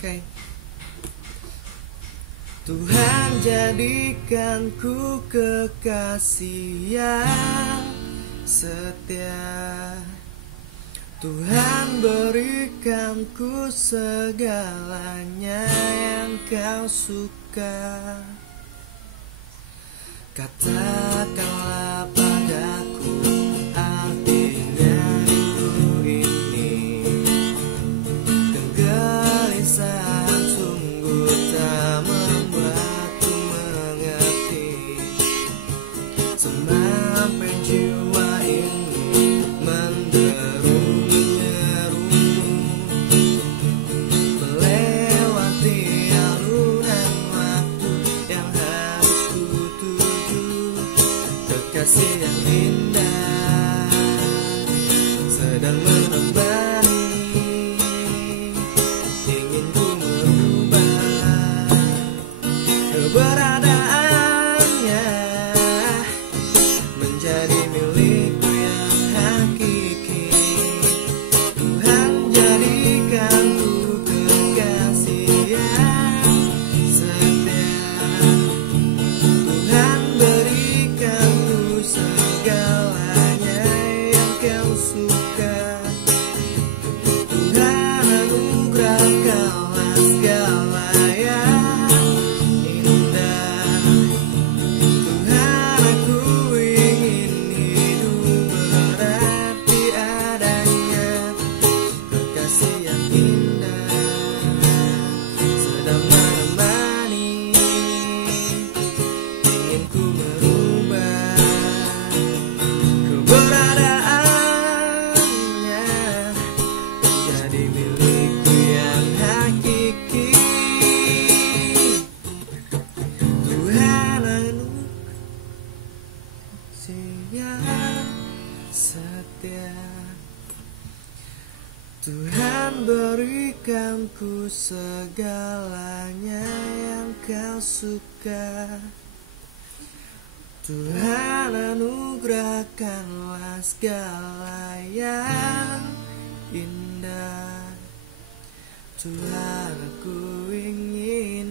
Oke. Tuhan jadikanku kekasih yang setia. Tuhan berikanku segalanya yang kau suka. Katakanlah padaku artinya rindu ini. Kegelisahan sungguh tak membuatku mengerti. Sampai jiwa ini menderu menyerumu, melewati alunan waktu yang harus kutuju. Kekasih yang indah sedang menemani, ingin ku merubah keberadaannya menjadi milikku yang hakiki. Tuhan jadikanku kekasih yang setia. Tuhan berikanku segalanya yang kau suka. Tuhan anugerahkanlah segala yang indah. Tuhan, aku ingin hidup berarti adanya. Kekasih yang indah sedang menemani, ingin ku merubah keberadaannya menjadi milikku yang hakiki. Tuhan yang setia. Tuhan berikanku segalanya yang kau suka. Tuhan anugerahkanlah segala yang indah. Tuhan, aku ingin